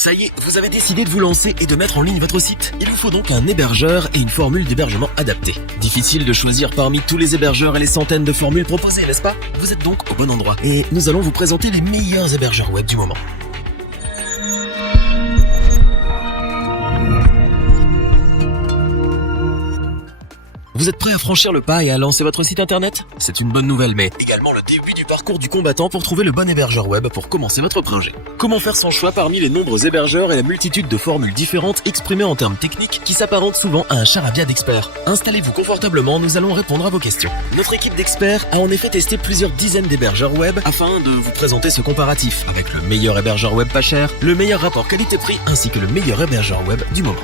Ça y est, vous avez décidé de vous lancer et de mettre en ligne votre site. Il vous faut donc un hébergeur et une formule d'hébergement adaptée. Difficile de choisir parmi tous les hébergeurs et les centaines de formules proposées, n'est-ce pas? Vous êtes donc au bon endroit. Et nous allons vous présenter les meilleurs hébergeurs web du moment. Vous êtes prêt à franchir le pas et à lancer votre site internet? C'est une bonne nouvelle, mais également le début du parcours du combattant pour trouver le bon hébergeur web pour commencer votre projet. Comment faire son choix parmi les nombreux hébergeurs et la multitude de formules différentes exprimées en termes techniques qui s'apparentent souvent à un charabia d'experts? Installez-vous confortablement, nous allons répondre à vos questions. Notre équipe d'experts a en effet testé plusieurs dizaines d'hébergeurs web afin de vous présenter ce comparatif avec le meilleur hébergeur web pas cher, le meilleur rapport qualité-prix ainsi que le meilleur hébergeur web du moment.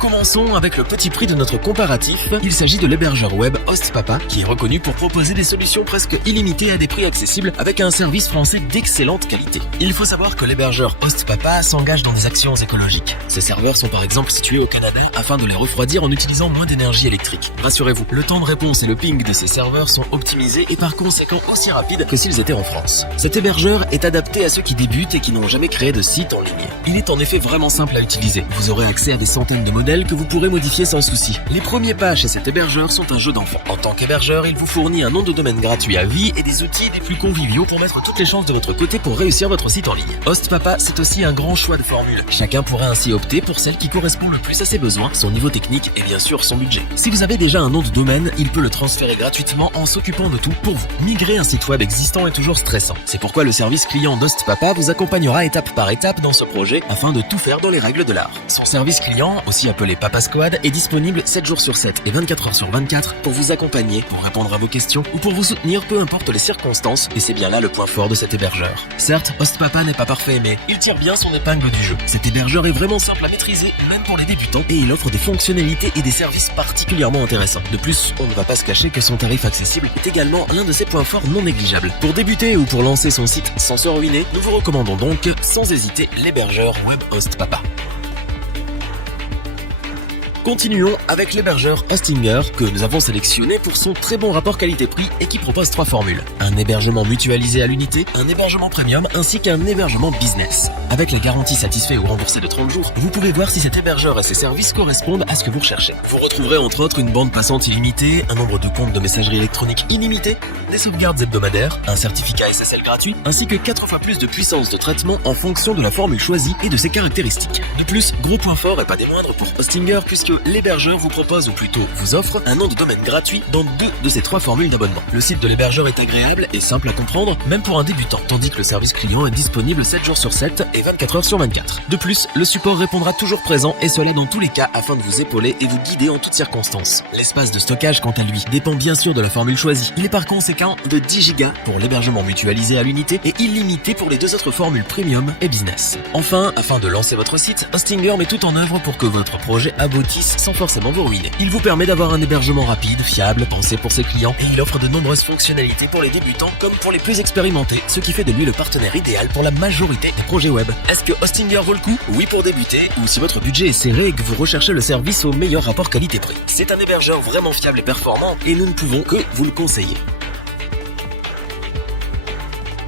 Commençons avec le petit prix de notre comparatif. Il s'agit de l'hébergeur web HostPapa qui est reconnu pour proposer des solutions presque illimitées à des prix accessibles avec un service français d'excellente qualité. Il faut savoir que l'hébergeur HostPapa s'engage dans des actions écologiques. Ses serveurs sont par exemple situés au Canada afin de les refroidir en utilisant moins d'énergie électrique. Rassurez-vous, le temps de réponse et le ping de ces serveurs sont optimisés et par conséquent aussi rapides que s'ils étaient en France. Cet hébergeur est adapté à ceux qui débutent et qui n'ont jamais créé de site en ligne. Il est en effet vraiment simple à utiliser. Vous aurez accès à des centaines de modèles que vous pourrez modifier sans souci. Les premiers pas chez cet hébergeur sont un jeu d'enfant. En tant qu'hébergeur, il vous fournit un nom de domaine gratuit à vie et des outils des plus conviviaux pour mettre toutes les chances de votre côté pour réussir votre site en ligne. HostPapa, c'est aussi un grand choix de formules. Chacun pourra ainsi opter pour celle qui correspond le plus à ses besoins, son niveau technique et bien sûr son budget. Si vous avez déjà un nom de domaine, il peut le transférer gratuitement en s'occupant de tout pour vous. Migrer un site web existant est toujours stressant. C'est pourquoi le service client d'HostPapa vous accompagnera étape par étape dans ce projet afin de tout faire dans les règles de l'art. Son service client, aussi appelé Papa Squad, est disponible 7 jours sur 7 et 24 heures sur 24 pour vous accompagner, pour répondre à vos questions ou pour vous soutenir peu importe les circonstances, et c'est bien là le point fort de cet hébergeur. Certes, HostPapa n'est pas parfait, mais il tire bien son épingle du jeu. Cet hébergeur est vraiment simple à maîtriser, même pour les débutants, et il offre des fonctionnalités et des services particulièrement intéressants. De plus, on ne va pas se cacher que son tarif accessible est également l'un de ses points forts non négligeables. Pour débuter ou pour lancer son site sans se ruiner, nous vous recommandons donc, sans hésiter, l'hébergeur web HostPapa. Continuons avec l'hébergeur Hostinger que nous avons sélectionné pour son très bon rapport qualité-prix et qui propose 3 formules. Un hébergement mutualisé à l'unité, un hébergement premium ainsi qu'un hébergement business. Avec la garantie satisfait ou remboursée de 30 jours, vous pouvez voir si cet hébergeur et ses services correspondent à ce que vous recherchez. Vous retrouverez entre autres une bande passante illimitée, un nombre de comptes de messagerie électronique illimité, des sauvegardes hebdomadaires, un certificat SSL gratuit, ainsi que 4 fois plus de puissance de traitement en fonction de la formule choisie et de ses caractéristiques. De plus, gros point fort et pas des moindres pour Hostinger puisque l'hébergeur vous propose ou plutôt vous offre un nom de domaine gratuit dans 2 de ces 3 formules d'abonnement. Le site de l'hébergeur est agréable et simple à comprendre, même pour un débutant, tandis que le service client est disponible 7 jours sur 7 et 24 heures sur 24. De plus, le support répondra toujours présent et cela dans tous les cas afin de vous épauler et vous guider en toutes circonstances. L'espace de stockage, quant à lui, dépend bien sûr de la formule choisie. Il est par conséquent de 10 Go pour l'hébergement mutualisé à l'unité et illimité pour les 2 autres formules premium et business. Enfin, afin de lancer votre site, Hostinger met tout en œuvre pour que votre projet aboutisse sans forcément vous ruiner. Il vous permet d'avoir un hébergement rapide, fiable, pensé pour ses clients et il offre de nombreuses fonctionnalités pour les débutants comme pour les plus expérimentés, ce qui fait de lui le partenaire idéal pour la majorité des projets web. Est-ce que Hostinger vaut le coup? Oui pour débuter, ou si votre budget est serré et que vous recherchez le service au meilleur rapport qualité-prix. C'est un hébergeur vraiment fiable et performant et nous ne pouvons que vous le conseiller.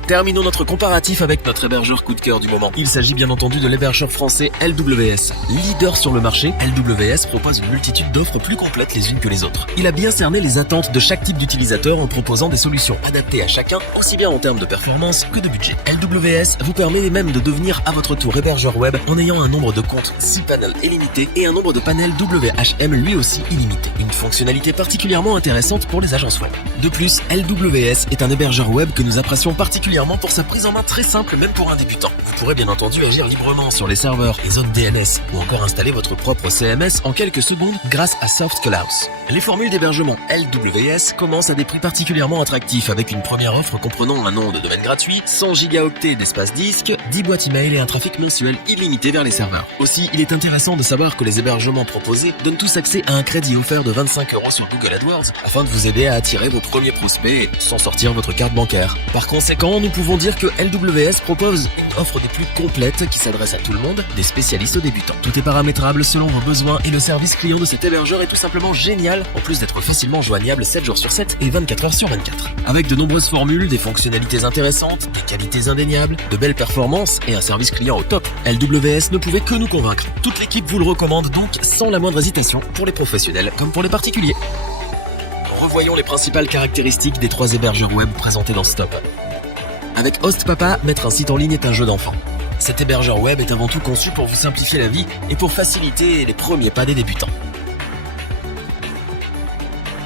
Terminons notre comparatif avec notre hébergeur coup de cœur du moment. Il s'agit bien entendu de l'hébergeur français LWS. Leader sur le marché, LWS propose une multitude d'offres plus complètes les unes que les autres. Il a bien cerné les attentes de chaque type d'utilisateur en proposant des solutions adaptées à chacun, aussi bien en termes de performance que de budget. LWS vous permet même de devenir à votre tour hébergeur web en ayant un nombre de comptes 6 panels illimité et un nombre de panels WHM lui aussi illimité. Une fonctionnalité particulièrement intéressante pour les agences web. De plus, LWS est un hébergeur web que nous apprécions particulièrement pour sa prise en main très simple même pour un débutant. Vous pourrez bien entendu agir librement sur les serveurs, les zones DNS ou encore installer votre propre CMS en quelques secondes grâce à SoftClaws. Les formules d'hébergement LWS commencent à des prix particulièrement attractifs avec une première offre comprenant un nom de domaine gratuit, 100 gigaoctets d'espace disque, 10 boîtes email et un trafic mensuel illimité vers les serveurs. Aussi, il est intéressant de savoir que les hébergements proposés donnent tous accès à un crédit offert de 25 € sur Google AdWords afin de vous aider à attirer vos premiers prospects sans sortir votre carte bancaire. Par conséquent, nous pouvons dire que LWS propose une offre des plus complètes qui s'adresse à tout le monde, des spécialistes aux débutants. Tout est paramétrable selon vos besoins et le service client de cet hébergeur est tout simplement génial, en plus d'être facilement joignable 7 jours sur 7 et 24 heures sur 24. Avec de nombreuses formules, des fonctionnalités intéressantes, des qualités indéniables, de belles performances et un service client au top, LWS ne pouvait que nous convaincre. Toute l'équipe vous le recommande donc sans la moindre hésitation, pour les professionnels comme pour les particuliers. Revoyons les principales caractéristiques des 3 hébergeurs web présentés dans ce top. Avec HostPapa, mettre un site en ligne est un jeu d'enfant. Cet hébergeur web est avant tout conçu pour vous simplifier la vie et pour faciliter les premiers pas des débutants.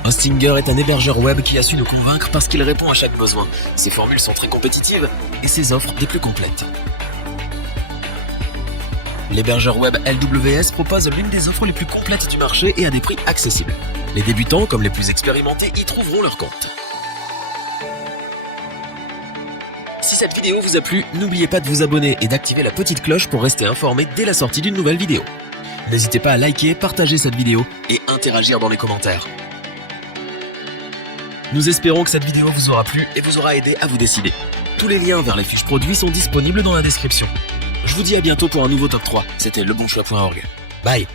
Hostinger est un hébergeur web qui a su nous convaincre parce qu'il répond à chaque besoin. Ses formules sont très compétitives et ses offres des plus complètes. L'hébergeur web LWS propose l'une des offres les plus complètes du marché et à des prix accessibles. Les débutants, comme les plus expérimentés, y trouveront leur compte. Si cette vidéo vous a plu, n'oubliez pas de vous abonner et d'activer la petite cloche pour rester informé dès la sortie d'une nouvelle vidéo. N'hésitez pas à liker, partager cette vidéo et interagir dans les commentaires. Nous espérons que cette vidéo vous aura plu et vous aura aidé à vous décider. Tous les liens vers les fiches produits sont disponibles dans la description. Je vous dis à bientôt pour un nouveau top 3. C'était lebonchoix.org. Bye!